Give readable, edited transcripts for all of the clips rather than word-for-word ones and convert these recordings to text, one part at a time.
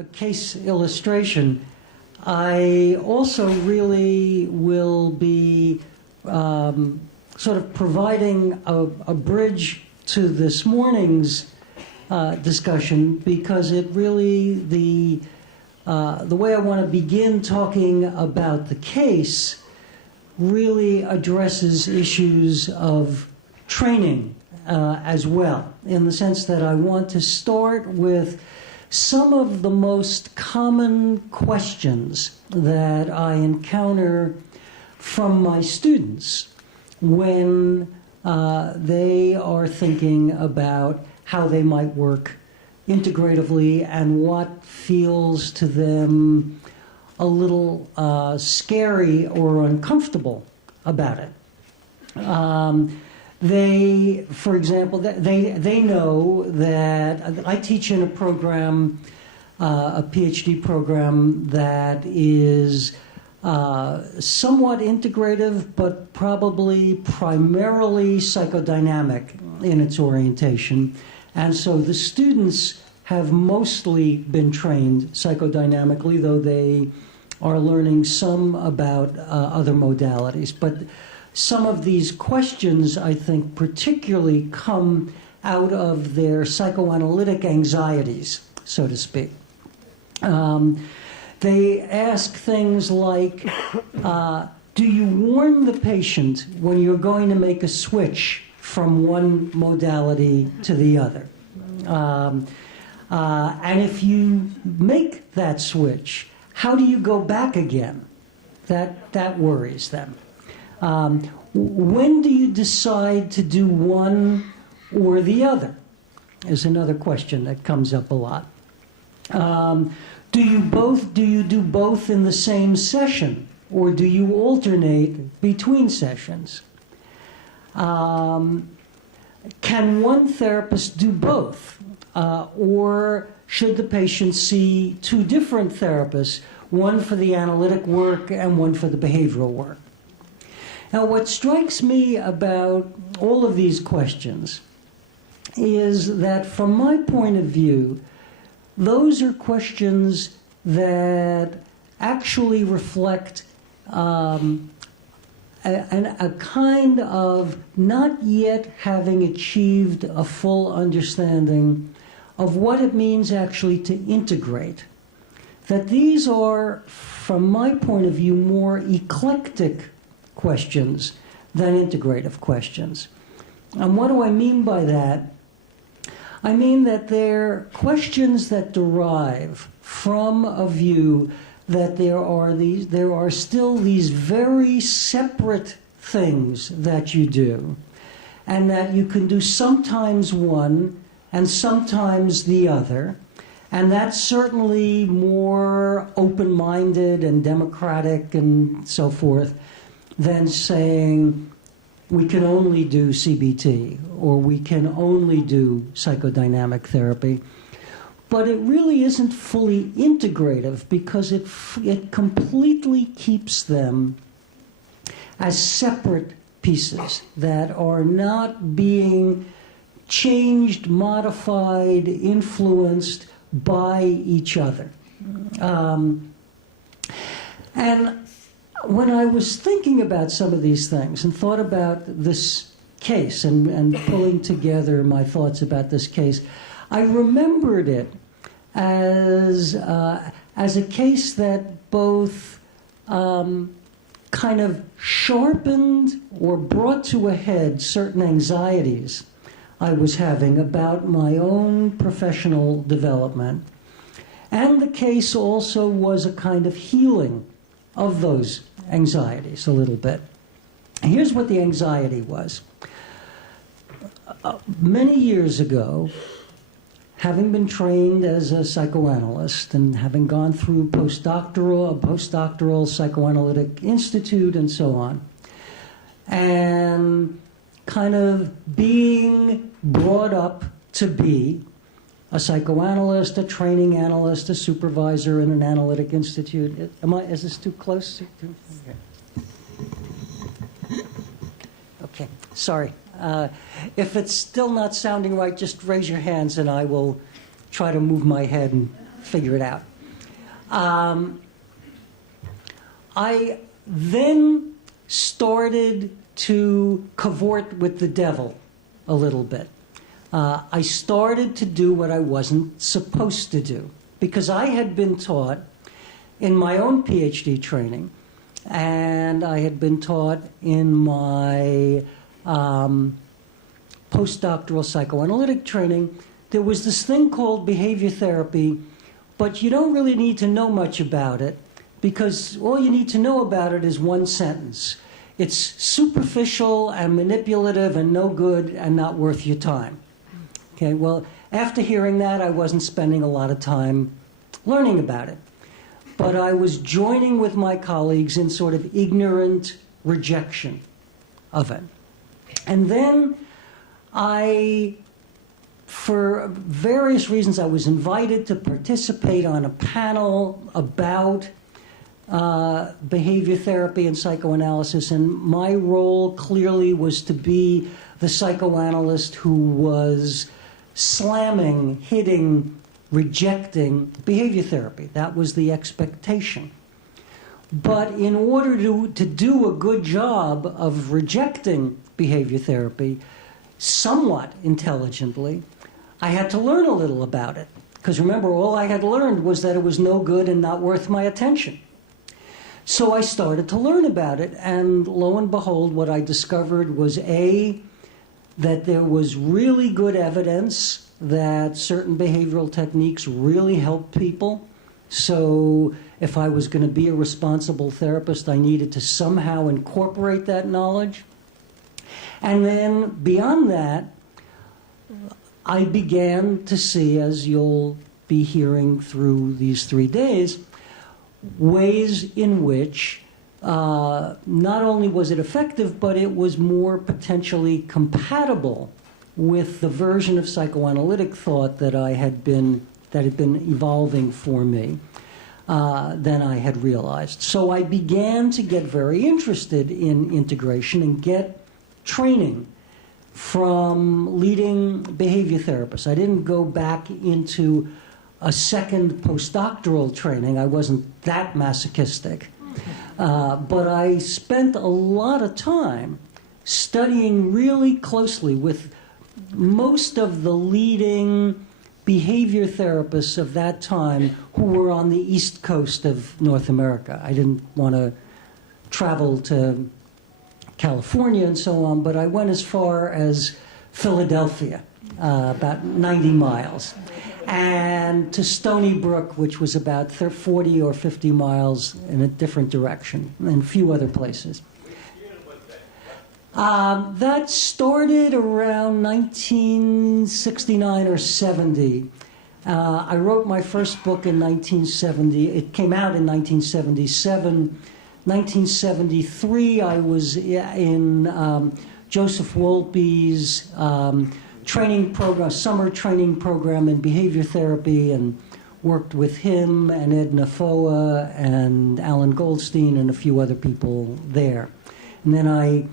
a case illustration, I also really will be sort of providing a bridge to this morning's discussion, because it really, the way I want to begin talking about the case really addresses issues of training as well, in the sense that I want to start with some of the most common questions that I encounter from my students when they are thinking about how they might work integratively and what feels to them a little scary or uncomfortable about it. They, for example, they know that I teach in a program, a PhD program that is somewhat integrative, but probably primarily psychodynamic in its orientation. And so the students have mostly been trained psychodynamically, though they are learning some about other modalities. But some of these questions, I think, particularly come out of their psychoanalytic anxieties, so to speak. They ask things like, do you warn the patient when you're going to make a switch from one modality to the other? And if you make that switch, how do you go back again? That worries them. When do you decide to do one or the other? Is another question that comes up a lot. Do you do both in the same session, or do you alternate between sessions? Can one therapist do both? Or should the patient see two different therapists, one for the analytic work and one for the behavioral work? Now, what strikes me about all of these questions is that, from my point of view, those are questions that actually reflect a kind of not yet having achieved a full understanding of what it means actually to integrate. That these are, from my point of view, more eclectic questions than integrative questions. And what do I mean by that? I mean that they're questions that derive from a view that there are still these very separate things that you do, and that you can do sometimes one and sometimes the other, and that's certainly more open-minded and democratic and so forth than saying we can only do CBT or we can only do psychodynamic therapy. But it really isn't fully integrative, because it completely keeps them as separate pieces that are not being changed, modified, influenced by each other. And when I was thinking about some of these things and thought about this case and pulling together my thoughts about this case, I remembered it as a case that both kind of sharpened or brought to a head certain anxieties I was having about my own professional development. And the case also was a kind of healing of those anxieties a little bit. Here's what the anxiety was. Many years ago, having been trained as a psychoanalyst and having gone through a postdoctoral psychoanalytic institute and so on, and kind of being brought up to be a psychoanalyst, a training analyst, a supervisor in an analytic institute. Is this too close? Okay, sorry. If it's still not sounding right, just raise your hands and I will try to move my head and figure it out. I then started to cavort with the devil a little bit. I started to do what I wasn't supposed to do, because I had been taught in my own PhD training, and I had been taught in my postdoctoral psychoanalytic training, there was this thing called behavior therapy, but you don't really need to know much about it, because all you need to know about it is one sentence. It's superficial and manipulative and no good and not worth your time. Okay, well, after hearing that, I wasn't spending a lot of time learning about it. But I was joining with my colleagues in sort of ignorant rejection of it. And then for various reasons, I was invited to participate on a panel about behavior therapy and psychoanalysis, and my role clearly was to be the psychoanalyst who was slamming, hitting, rejecting behavior therapy. That was the expectation. But in order to do a good job of rejecting behavior therapy somewhat intelligently, I had to learn a little about it. Because remember, all I had learned was that it was no good and not worth my attention. So I started to learn about it, and lo and behold, what I discovered was that there was really good evidence that certain behavioral techniques really help people. So if I was going to be a responsible therapist, I needed to somehow incorporate that knowledge. And then beyond that, I began to see, as you'll be hearing through these 3 days, ways in which not only was it effective, but it was more potentially compatible with the version of psychoanalytic thought that had been evolving for me than I had realized. So I began to get very interested in integration and get training from leading behavior therapists. I didn't go back into a second postdoctoral training. I wasn't that masochistic. But I spent a lot of time studying really closely with most of the leading behavior therapists of that time who were on the East Coast of North America. I didn't want to travel to California and so on, but I went as far as Philadelphia, about 90 miles, and to Stony Brook, which was about 40 or 50 miles in a different direction, and a few other places. That started around 1969 or 70. I wrote my first book in 1970. It came out in 1977. 1973, I was in Joseph Wolpe's training program, summer training program in behavior therapy, and worked with him and Ed Nafoa and Alan Goldstein and a few other people there. And then I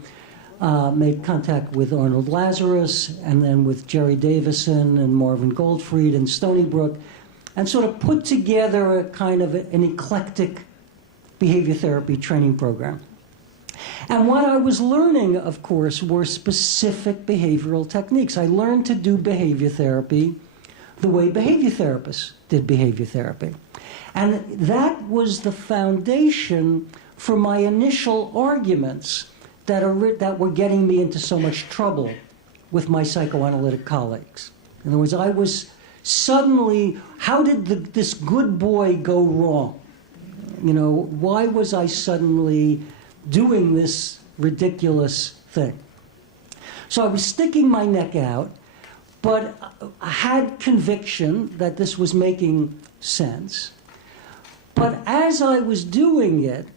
made contact with Arnold Lazarus, and then with Jerry Davison and Marvin Goldfried and Stony Brook, and sort of put together a kind of an eclectic behavior therapy training program. And what I was learning, of course, were specific behavioral techniques. I learned to do behavior therapy the way behavior therapists did behavior therapy. And that was the foundation for my initial arguments that were getting me into so much trouble with my psychoanalytic colleagues. In other words, I was suddenly, how did this good boy go wrong? You know, why was I suddenly doing this ridiculous thing? So I was sticking my neck out, but I had conviction that this was making sense. But as I was doing it,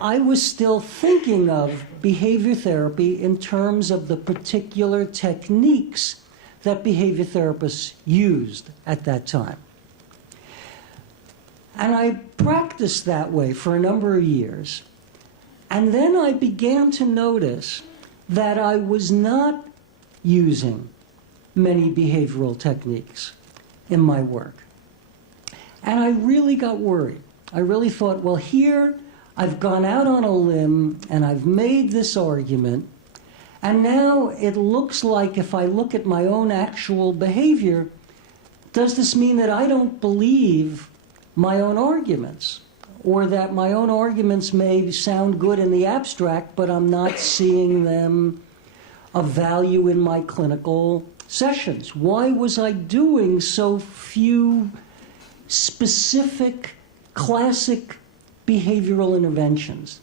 I was still thinking of behavior therapy in terms of the particular techniques that behavior therapists used at that time. And I practiced that way for a number of years. And then I began to notice that I was not using many behavioral techniques in my work. And I really got worried. I really thought, well, here I've gone out on a limb and I've made this argument, and now it looks like if I look at my own actual behavior, does this mean that I don't believe my own arguments? Or that my own arguments may sound good in the abstract, but I'm not seeing them of value in my clinical sessions? Why was I doing so few specific, classic behavioral interventions?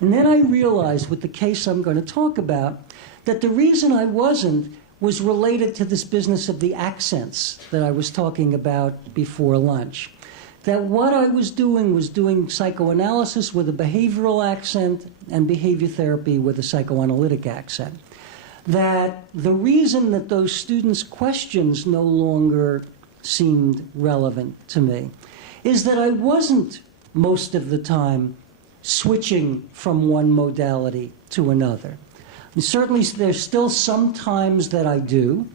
And then I realized, with the case I'm going to talk about, that the reason I wasn't was related to this business of the accents that I was talking about before lunch. That what I was doing psychoanalysis with a behavioral accent and behavior therapy with a psychoanalytic accent. That the reason that those students' questions no longer seemed relevant to me is that I wasn't most of the time switching from one modality to another. And certainly there's still some times that I do.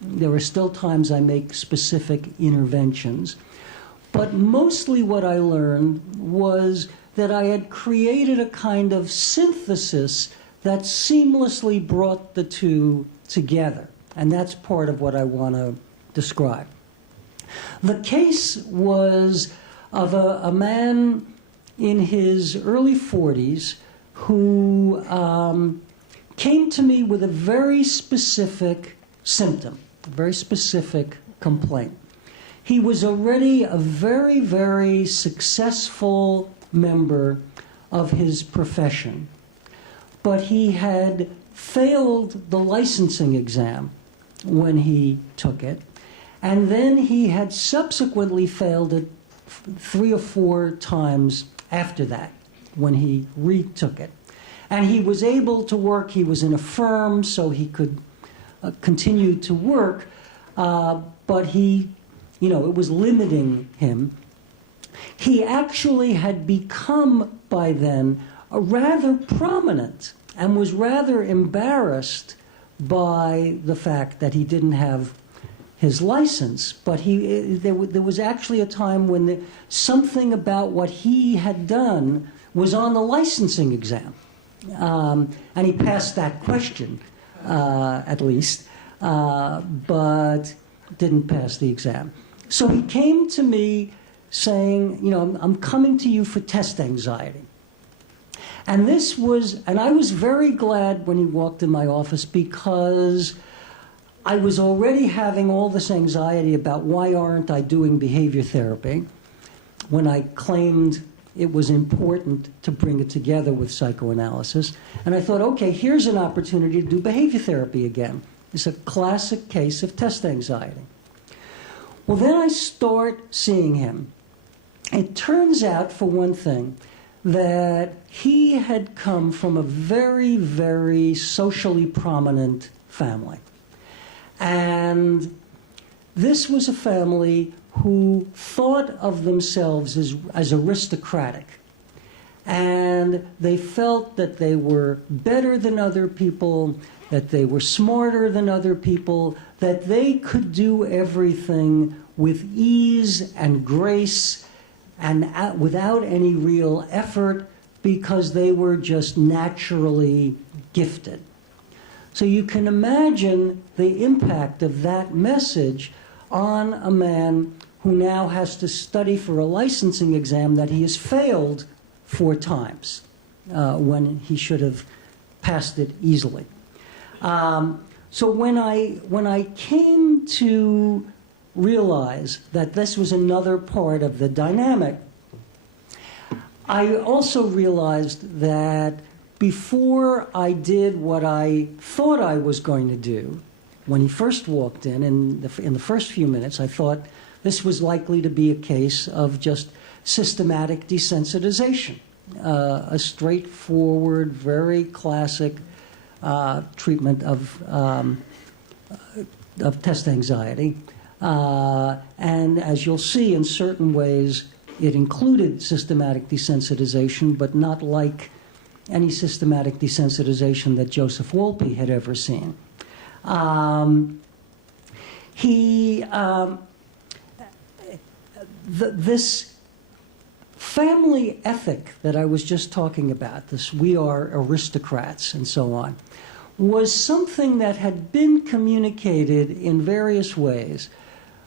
There are still times I make specific interventions. But mostly what I learned was that I had created a kind of synthesis that seamlessly brought the two together. And that's part of what I want to describe. The case was of a man in his early 40s who came to me with a very specific symptom, a very specific complaint. He was already a very, very successful member of his profession, but he had failed the licensing exam when he took it, and then he had subsequently failed it 3 or 4 times after that when he retook it. And he was able to work. He was in a firm, so he could continue to work, but he, it was limiting him. He actually had become, by then, a rather prominent and was rather embarrassed by the fact that he didn't have his license. But there was actually a time when something about what he had done was on the licensing exam. And he passed that question, at least, but didn't pass the exam. So he came to me saying, I'm coming to you for test anxiety. And I was very glad when he walked in my office, because I was already having all this anxiety about why aren't I doing behavior therapy when I claimed it was important to bring it together with psychoanalysis. And I thought, okay, here's an opportunity to do behavior therapy again. It's a classic case of test anxiety. Well, then I start seeing him. It turns out, for one thing, that he had come from a very, very socially prominent family. And this was a family who thought of themselves as aristocratic. And they felt that they were better than other people, that they were smarter than other people, that they could do everything with ease and grace and without any real effort, because they were just naturally gifted. So you can imagine the impact of that message on a man who now has to study for a licensing exam that he has failed 4 times when he should have passed it easily. So when I came to realize that this was another part of the dynamic, I also realized that before I did what I thought I was going to do, when he first walked in the first few minutes, I thought this was likely to be a case of just systematic desensitization, a straightforward, very classic treatment of test anxiety. And as you'll see, in certain ways, it included systematic desensitization, but not like any systematic desensitization that Joseph Wolpe had ever seen. family ethic that I was just talking about, this we are aristocrats and so on, was something that had been communicated in various ways,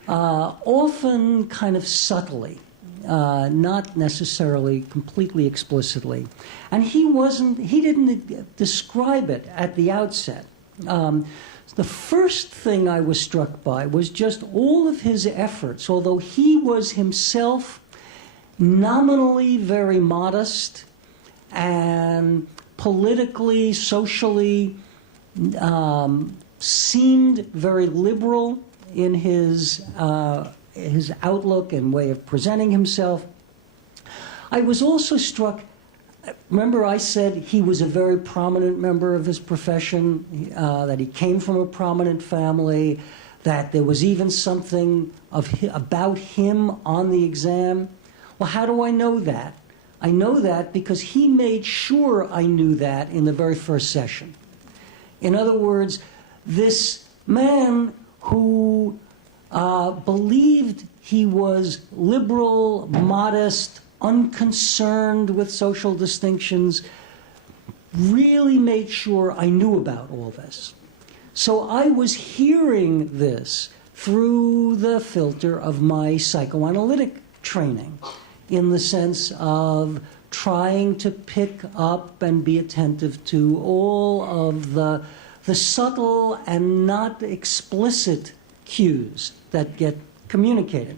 often kind of subtly, not necessarily completely explicitly. And he didn't describe it at the outset. The first thing I was struck by was just all of his efforts, although he was himself nominally very modest and politically, socially, seemed very liberal in his outlook and way of presenting himself. I was also struck, remember I said he was a very prominent member of his profession, that he came from a prominent family, that there was even something about him on the exam. Well, how do I know that? I know that because he made sure I knew that in the very first session. In other words, this man who believed he was liberal, modest, unconcerned with social distinctions, really made sure I knew about all this. So I was hearing this through the filter of my psychoanalytic training, in the sense of trying to pick up and be attentive to all of the subtle and not explicit cues that get communicated.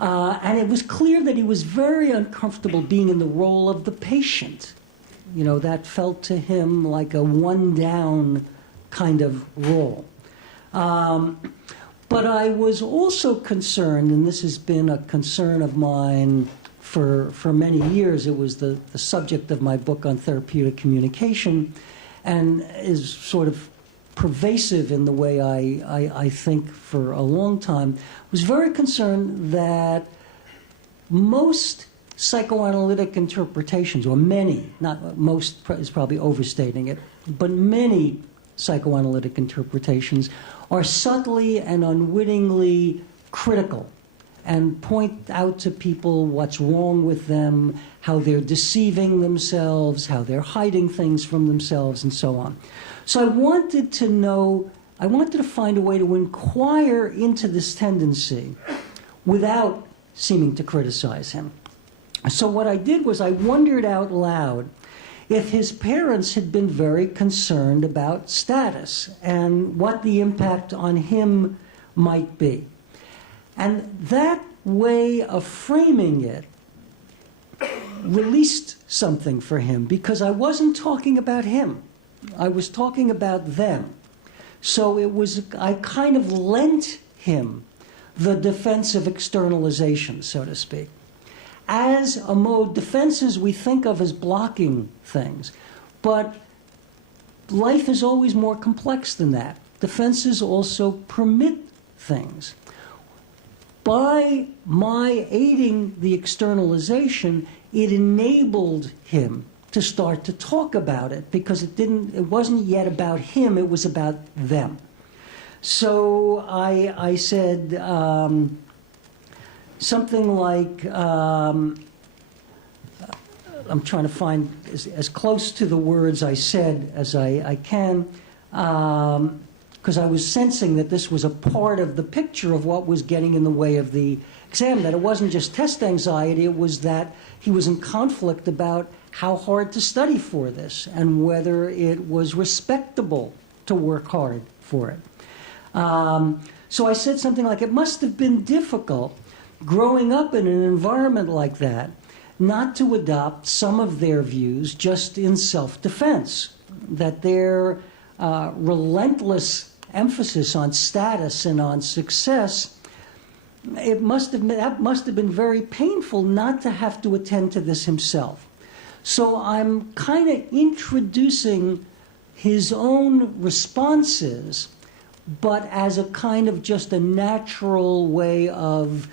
And it was clear that he was very uncomfortable being in the role of the patient. You know, that felt to him like a one-down kind of role. But I was also concerned, and this has been a concern of mine for many years. It was the subject of my book on therapeutic communication, and is sort of pervasive in the way I think for a long time. I was very concerned that most psychoanalytic interpretations, or many, not most is probably overstating it, but many psychoanalytic interpretations are subtly and unwittingly critical and point out to people what's wrong with them, how they're deceiving themselves, how they're hiding things from themselves, and so on. So I wanted to find a way to inquire into this tendency without seeming to criticize him. So what I did was I wondered out loud if his parents had been very concerned about status and what the impact on him might be. And that way of framing it released something for him, because I wasn't talking about him. I was talking about them. So I kind of lent him the defense of externalization, so to speak. As a mode, defenses we think of as blocking things, but life is always more complex than that. Defenses also permit things. By my aiding the externalization, it enabled him to start to talk about it, because it wasn't yet about him, it was about them. So I said something like, I'm trying to find as close to the words I said as I can, because I was sensing that this was a part of the picture of what was getting in the way of the exam, that it wasn't just test anxiety, it was that he was in conflict about how hard to study for this and whether it was respectable to work hard for it. So I said something like, it must have been difficult growing up in an environment like that not to adopt some of their views just in self-defense, that their relentless emphasis on status and on success, that must have been very painful not to have to attend to this himself. So I'm kind of introducing his own responses, but as a kind of just a natural way of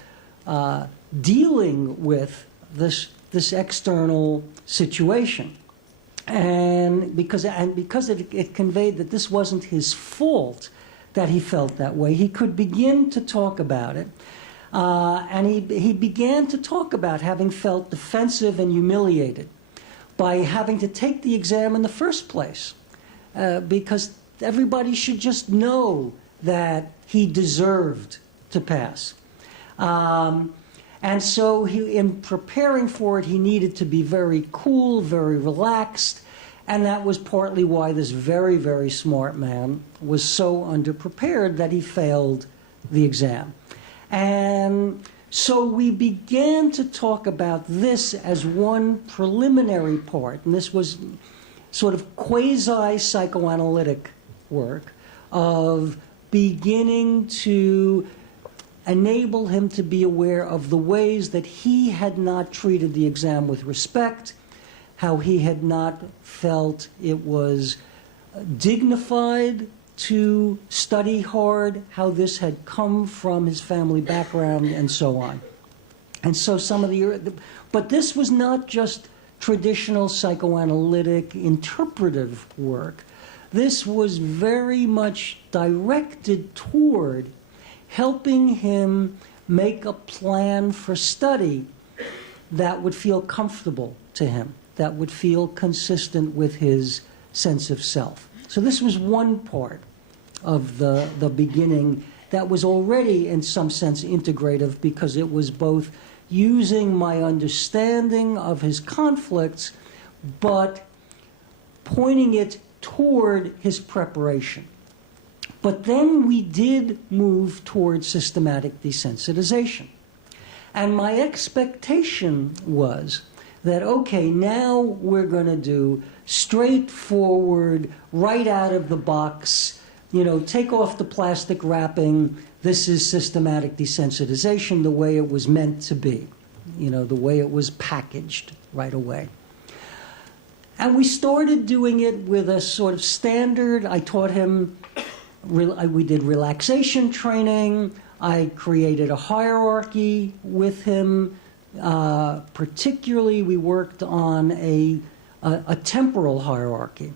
dealing with this external situation. And because it conveyed that this wasn't his fault that he felt that way, he could begin to talk about it. And he began to talk about having felt defensive and humiliated by having to take the exam in the first place, because everybody should just know that he deserved to pass. And so in preparing for it, he needed to be very cool, very relaxed, and that was partly why this very, very smart man was so underprepared that he failed the exam. And so we began to talk about this as one preliminary part, and this was sort of quasi-psychoanalytic work of beginning to enable him to be aware of the ways that he had not treated the exam with respect, how he had not felt it was dignified to study hard, how this had come from his family background, and so on. And so but this was not just traditional psychoanalytic interpretive work. This was very much directed toward helping him make a plan for study that would feel comfortable to him, that would feel consistent with his sense of self. So this was one part of the beginning that was already in some sense integrative, because it was both using my understanding of his conflicts but pointing it toward his preparation. But then we did move toward systematic desensitization. And my expectation was that, okay, now we're going to do straightforward, right out of the box, take off the plastic wrapping. This is systematic desensitization the way it was meant to be, the way it was packaged right away. And we started doing it with a sort of standard. I taught him, we did relaxation training. I created a hierarchy with him. Particularly, we worked on a temporal hierarchy.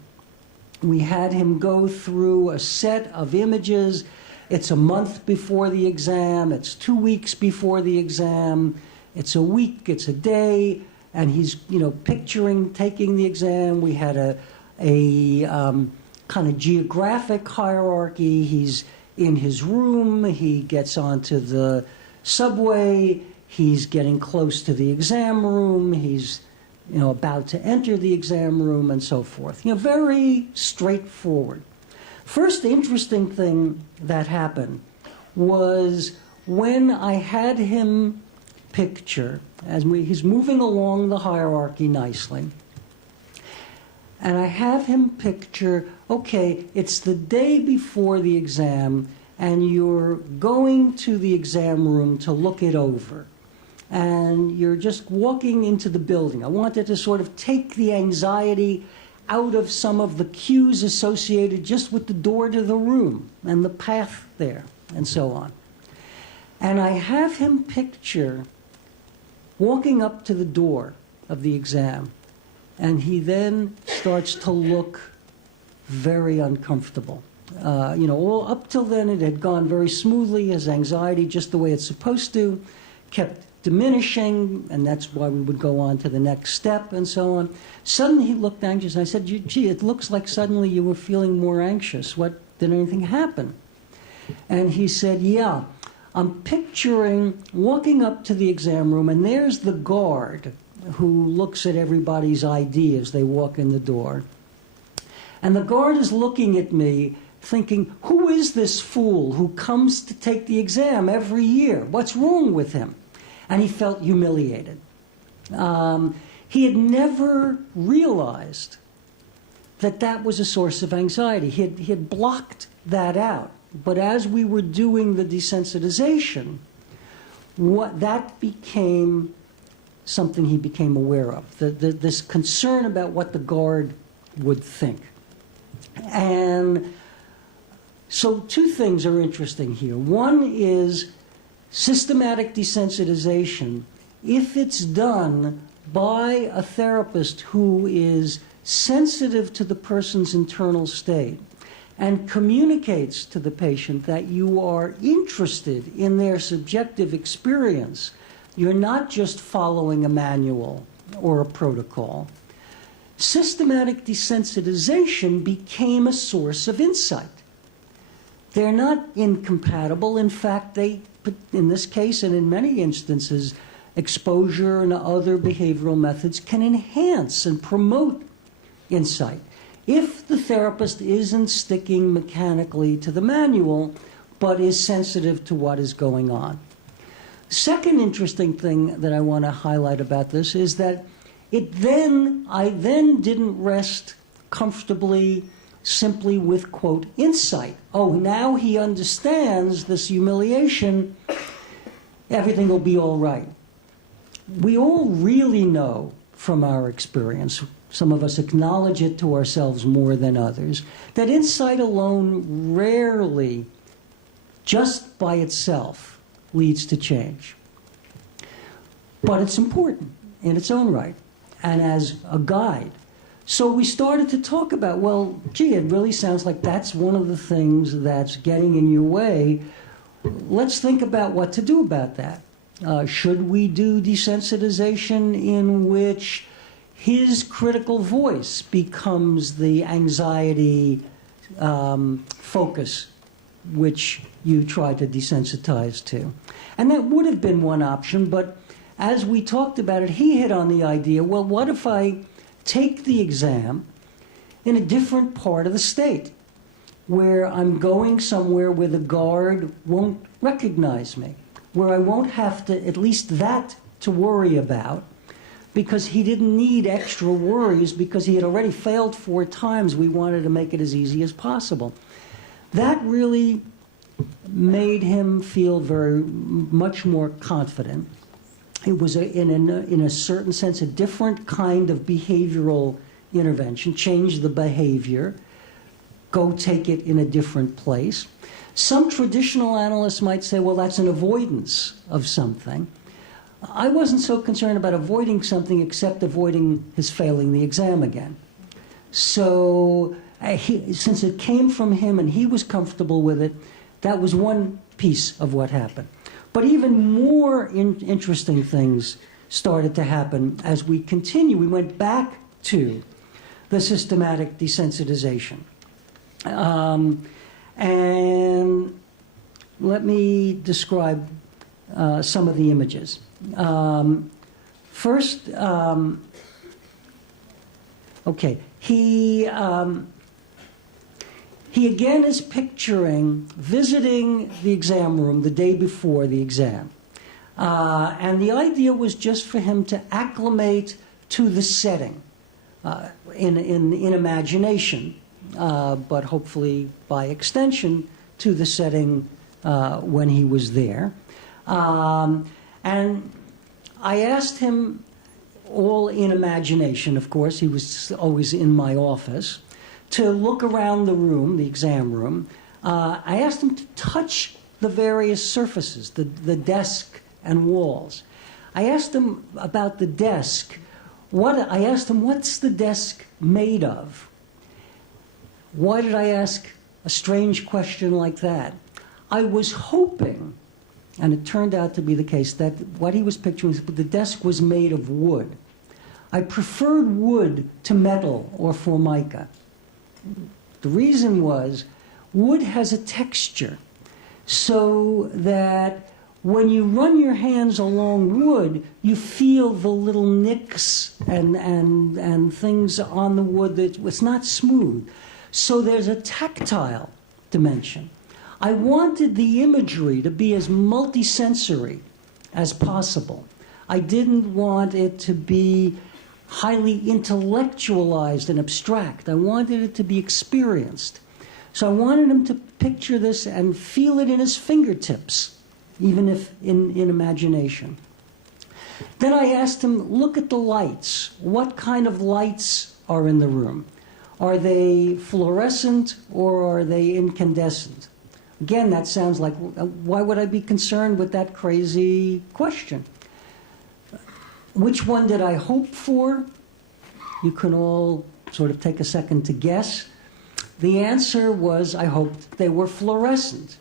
We had him go through a set of images. It's a month before the exam. It's 2 weeks before the exam. It's a week. It's a day. And he's, picturing taking the exam. We had a kind of geographic hierarchy. He's in his room. He gets onto the subway. He's getting close to the exam room. He's, about to enter the exam room, and so forth. Very straightforward. First interesting thing that happened was when I had him picture, he's moving along the hierarchy nicely, and I have him picture, okay, it's the day before the exam, and you're going to the exam room to look it over. And you're just walking into the building. I wanted to sort of take the anxiety out of some of the cues associated just with the door to the room and the path there and so on. And I have him picture walking up to the door of the exam, and he then starts to look very uncomfortable. All up till then it had gone very smoothly, his anxiety just the way it's supposed to, kept diminishing, and that's why we would go on to the next step and so on. Suddenly he looked anxious. I said, gee, it looks like suddenly you were feeling more anxious. Did anything happen? And he said, yeah, I'm picturing walking up to the exam room, and there's the guard who looks at everybody's ID as they walk in the door. And the guard is looking at me thinking, who is this fool who comes to take the exam every year? What's wrong with him? And he felt humiliated. He had never realized that that was a source of anxiety. He had blocked that out. But as we were doing the desensitization, that became something he became aware of, this concern about what the guard would think. And so two things are interesting here. One is systematic desensitization, if it's done by a therapist who is sensitive to the person's internal state and communicates to the patient that you are interested in their subjective experience, you're not just following a manual or a protocol, systematic desensitization became a source of insight. They're not incompatible. In fact, they, in this case and in many instances, exposure and other behavioral methods can enhance and promote insight if the therapist isn't sticking mechanically to the manual but is sensitive to what is going on. Second interesting thing that I want to highlight about this is that I then didn't rest comfortably simply with, quote, insight. Oh, now he understands this humiliation, everything will be all right. We all really know from our experience, some of us acknowledge it to ourselves more than others, that insight alone rarely, just by itself, leads to change. But it's important in its own right and as a guide. So we started to talk about, well, gee, it really sounds like that's one of the things that's getting in your way. Let's think about what to do about that. Should we do desensitization in which his critical voice becomes the anxiety focus which you try to desensitize to? And that would have been one option, but as we talked about it, he hit on the idea, well, what if I take the exam in a different part of the state, where I'm going somewhere where the guard won't recognize me, where I won't have to, at least that, to worry about, because he didn't need extra worries because he had already failed 4 times. We wanted to make it as easy as possible. That really made him feel very much more confident. It was, in a certain sense, a different kind of behavioral intervention. Change the behavior, go take it in a different place. Some traditional analysts might say, well, that's an avoidance of something. I wasn't so concerned about avoiding something except avoiding his failing the exam again. So since it came from him and he was comfortable with it, that was one piece of what happened. But even more interesting things started to happen as we continue. We went back to the systematic desensitization. And let me describe some of the images. First, okay, he again is picturing visiting the exam room the day before the exam. And the idea was just for him to acclimate to the setting in imagination, but hopefully by extension to the setting when he was there. And I asked him, all in imagination, of course, he was always in my office, to look around the room, the exam room. I asked him to touch the various surfaces, the desk and walls. I asked him about the desk. I asked him, what's the desk made of? Why did I ask a strange question like that? I was hoping, and it turned out to be the case, that what he was picturing was the desk was made of wood. I preferred wood to metal or formica. The reason was wood has a texture so that when you run your hands along wood, you feel the little nicks and things on the wood that it's not smooth. So there's a tactile dimension. I wanted the imagery to be as multisensory as possible. I didn't want it to be highly intellectualized and abstract. I wanted it to be experienced. So I wanted him to picture this and feel it in his fingertips, even if in imagination. Then I asked him, look at the lights. What kind of lights are in the room? Are they fluorescent or are they incandescent? Again, that sounds like, why would I be concerned with that crazy question? Which one did I hope for? You can all sort of take a second to guess. The answer was, I hoped they were fluorescent.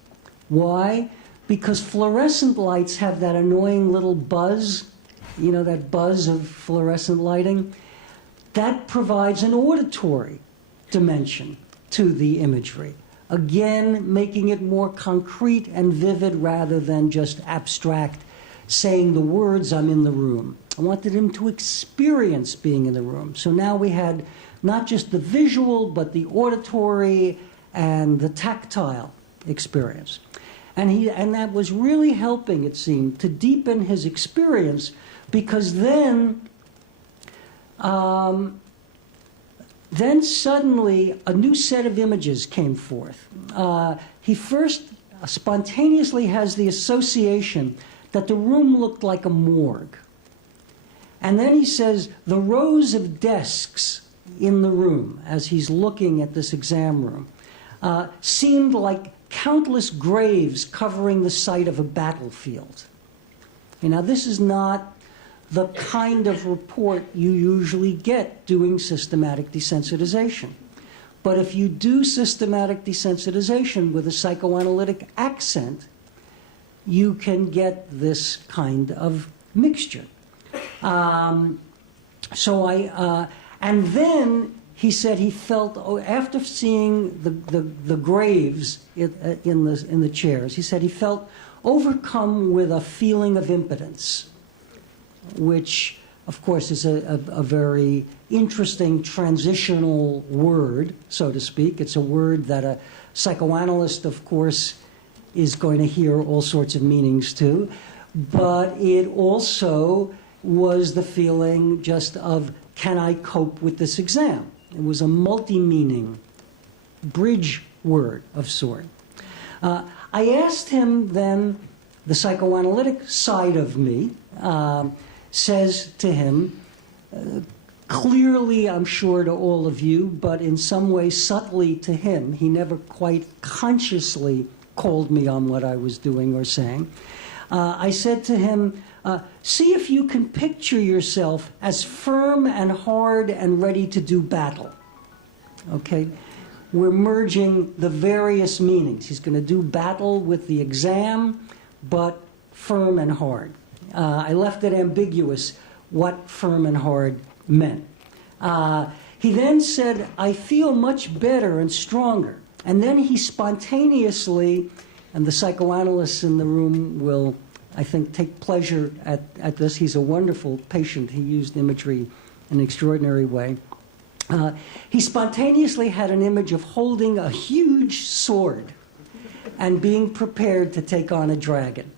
Why? Because fluorescent lights have that annoying little buzz, you know, that buzz of fluorescent lighting. That provides an auditory dimension to the imagery. Again, making it more concrete and vivid rather than just abstract, saying the words, I'm in the room. I wanted him to experience being in the room. So now we had not just the visual, but the auditory and the tactile experience. And that was really helping, it seemed, to deepen his experience, because then suddenly a new set of images came forth. He first spontaneously has the association that the room looked like a morgue. And then he says the rows of desks in the room, as he's looking at this exam room, seemed like countless graves covering the site of a battlefield. Now, this is not the kind of report you usually get doing systematic desensitization. But if you do systematic desensitization with a psychoanalytic accent, you can get this kind of mixture. And then he said he felt, after seeing the graves in the chairs, he said he felt overcome with a feeling of impotence, which, of course, is a very interesting transitional word, so to speak. It's a word that a psychoanalyst, of course, is going to hear all sorts of meanings to. But it also was the feeling just of, can I cope with this exam? It was a multi-meaning bridge word of sort. I asked him then, the psychoanalytic side of me says to him, clearly, I'm sure, to all of you, but in some way subtly to him, he never quite consciously called me on what I was doing or saying. I said to him, see if you can picture yourself as firm and hard and ready to do battle. Okay? We're merging the various meanings. He's going to do battle with the exam, but firm and hard. I left it ambiguous what firm and hard meant. He then said, I feel much better and stronger. And then he spontaneously, and the psychoanalysts in the room will, I think, take pleasure at this. He's a wonderful patient. He used imagery in an extraordinary way. He spontaneously had an image of holding a huge sword and being prepared to take on a dragon.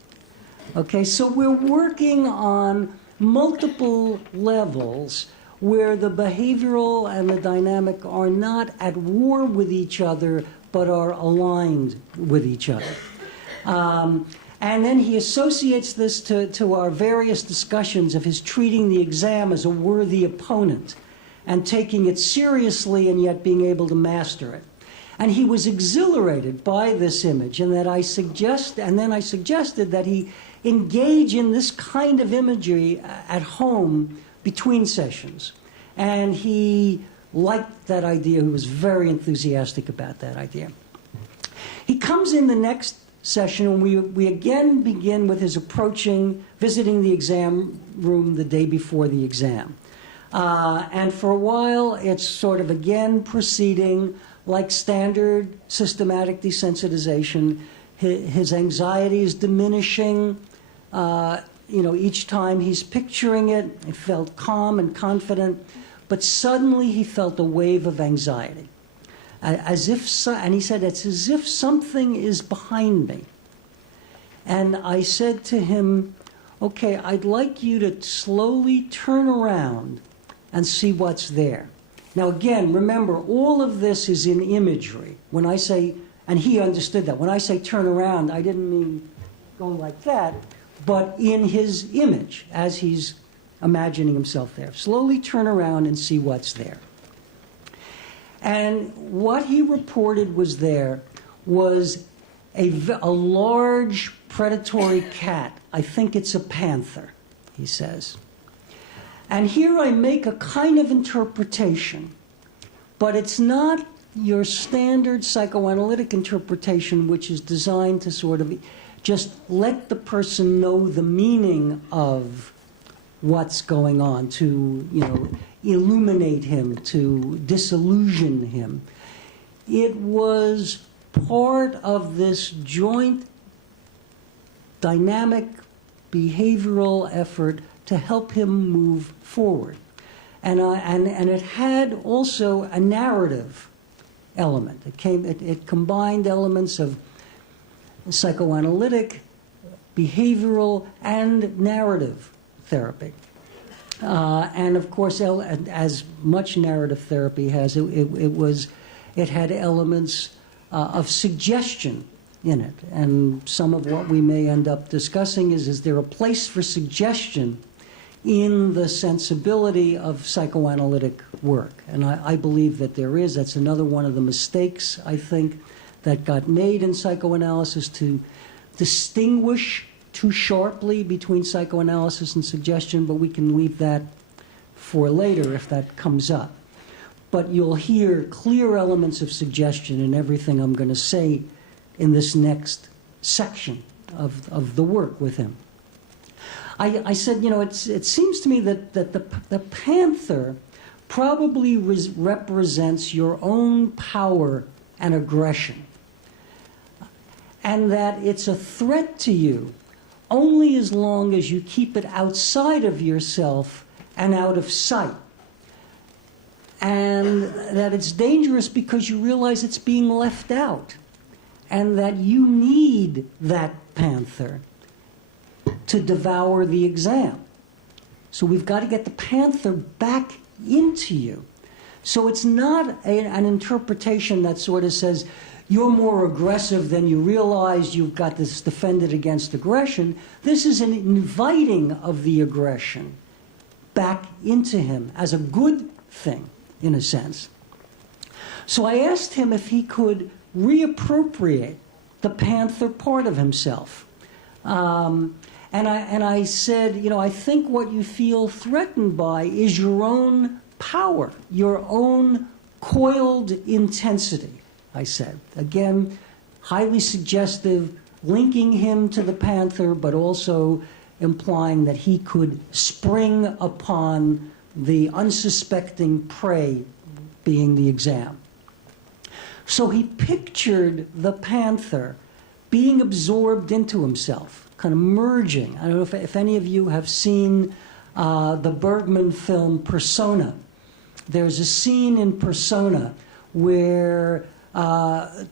Okay, so we're working on multiple levels where the behavioral and the dynamic are not at war with each other, but are aligned with each other. And then he associates this to our various discussions of his treating the exam as a worthy opponent and taking it seriously and yet being able to master it. And he was exhilarated by this image, and that I suggested that he engage in this kind of imagery at home between sessions. And he liked that idea. He was very enthusiastic about that idea. He comes in the next session, and we again begin with his visiting the exam room the day before the exam. And for a while, it's sort of again proceeding like standard systematic desensitization. His anxiety is diminishing. Each time he's picturing it, he felt calm and confident, but suddenly he felt a wave of anxiety. And he said, it's as if something is behind me. And I said to him, okay, I'd like you to slowly turn around and see what's there. Now again, remember, all of this is in imagery. When I say, and he understood that, when I say turn around, I didn't mean going like that, but in his image, as he's imagining himself there. Slowly turn around and see what's there. And what he reported was there was a large predatory cat. I think it's a panther, he says. And here I make a kind of interpretation, but it's not your standard psychoanalytic interpretation, which is designed to sort of just let the person know the meaning of what's going on, to, you know, illuminate him, to disillusion him. It was part of this joint dynamic behavioral effort to help him move forward. And it had also a narrative element. It combined elements of psychoanalytic, behavioral, and narrative therapy. And of course, as much narrative therapy has, it had elements of suggestion in it. And some of what we may end up discussing is there a place for suggestion in the sensibility of psychoanalytic work? And I believe that there is. That's another one of the mistakes, I think, that got made in psychoanalysis, to distinguish too sharply between psychoanalysis and suggestion, but we can leave that for later if that comes up. But you'll hear clear elements of suggestion in everything I'm going to say in this next section of the work with him. I said, you know, it seems to me that the panther probably represents your own power and aggression, and that it's a threat to you only as long as you keep it outside of yourself and out of sight. And that it's dangerous because you realize it's being left out, and that you need that panther to devour the exam. So we've got to get the panther back into you. So it's not an interpretation that sort of says, you're more aggressive than you realize, you've got this defended against aggression. This is an inviting of the aggression back into him as a good thing, in a sense. So I asked him if he could reappropriate the panther part of himself. And I said, you know, I think what you feel threatened by is your own power, your own coiled intensity, I said. Again, highly suggestive, linking him to the panther, but also implying that he could spring upon the unsuspecting prey, being the exam. So he pictured the panther being absorbed into himself, kind of merging. I don't know if any of you have seen the Bergman film Persona. There's a scene in Persona where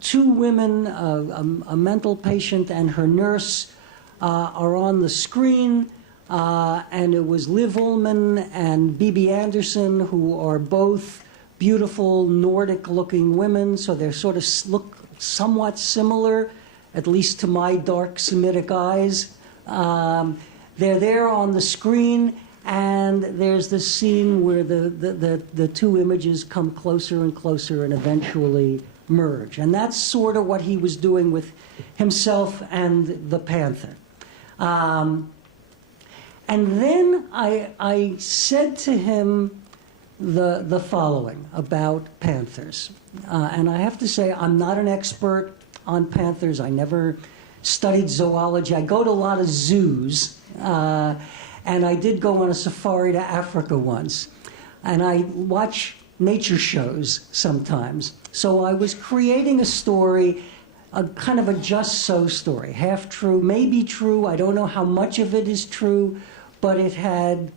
two women, a mental patient and her nurse, are on the screen, and it was Liv Ullmann and Bibi Andersson, who are both beautiful Nordic-looking women, so they sort of look somewhat similar, at least to my dark Semitic eyes. They're there on the screen, and there's this scene where the two images come closer and closer and eventually merge. And that's sort of what he was doing with himself and the panther. And then I said to him the following about panthers. And I have to say, I'm not an expert on panthers. I never studied zoology. I go to a lot of zoos, and I did go on a safari to Africa once, and I watch nature shows sometimes. So I was creating a story, a kind of a just so story, half true, maybe true. I don't know how much of it is true, but it had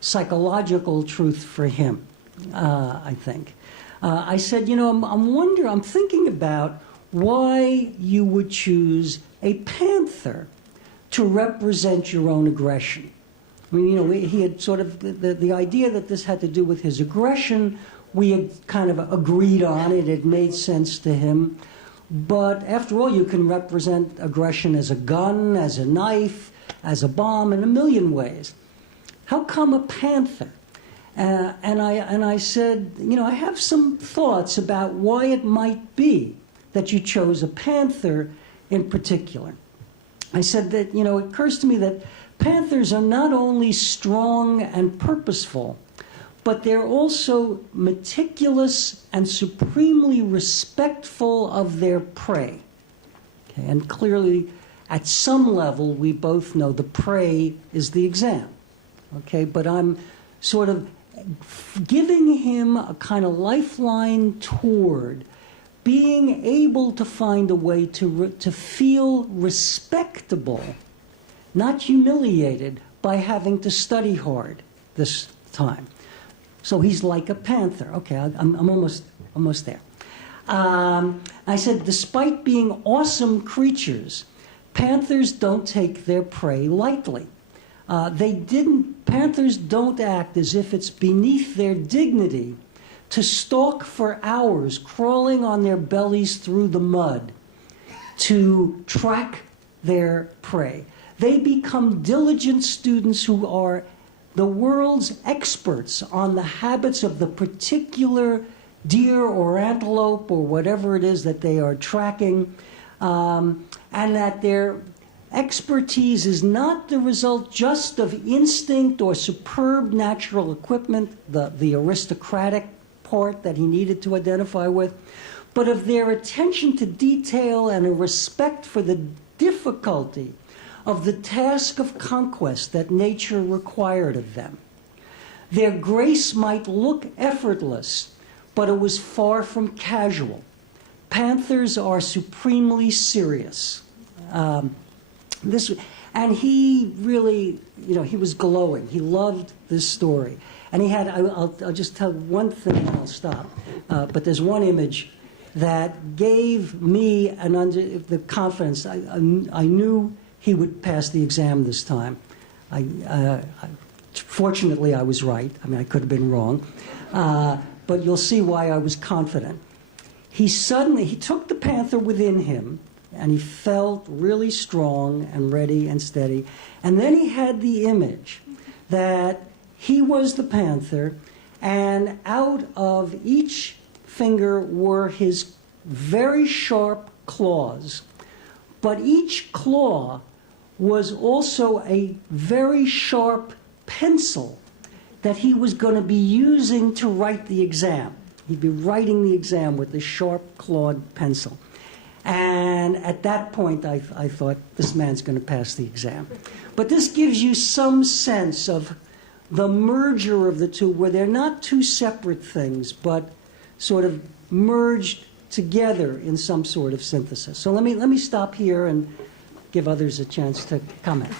psychological truth for him, I think. I said, you know, I'm thinking about why you would choose a panther to represent your own aggression. I mean, you know, he had sort of, the idea that this had to do with his aggression, we had kind of agreed on it. It made sense to him. But after all, you can represent aggression as a gun, as a knife, as a bomb, in a million ways. How come a panther? And I said, you know, I have some thoughts about why it might be that you chose a panther in particular. I said that, you know, it occurs to me that panthers are not only strong and purposeful, but they're also meticulous and supremely respectful of their prey. Okay? And clearly, at some level, we both know the prey is the exam. Okay? But I'm sort of giving him a kind of lifeline toward being able to find a way to feel respectable, not humiliated by having to study hard this time. So he's like a panther. Okay, I'm almost there. I said, despite being awesome creatures, panthers don't take their prey lightly. Panthers don't act as if it's beneath their dignity to stalk for hours, crawling on their bellies through the mud to track their prey. They become diligent students who are the world's experts on the habits of the particular deer or antelope or whatever it is that they are tracking, and that their expertise is not the result just of instinct or superb natural equipment, the aristocratic part that he needed to identify with, but of their attention to detail and a respect for the difficulty of the task of conquest that nature required of them. Their grace might look effortless, but it was far from casual. Panthers are supremely serious. And he really, he was glowing. He loved this story. And he had, I'll just tell one thing and I'll stop. But there's one image that gave me the confidence. I knew he would pass the exam this time. Fortunately, I was right. I mean, I could have been wrong. But you'll see why I was confident. He took the panther within him, and he felt really strong and ready and steady. And then he had the image that he was the panther, and out of each finger were his very sharp claws. But each claw was also a very sharp pencil that he was going to be using to write the exam. He'd be writing the exam with the sharp clawed pencil. And at that point, I thought, this man's going to pass the exam. But this gives you some sense of the merger of the two, where they're not two separate things, but sort of merged together in some sort of synthesis. So let me stop here and give others a chance to comment.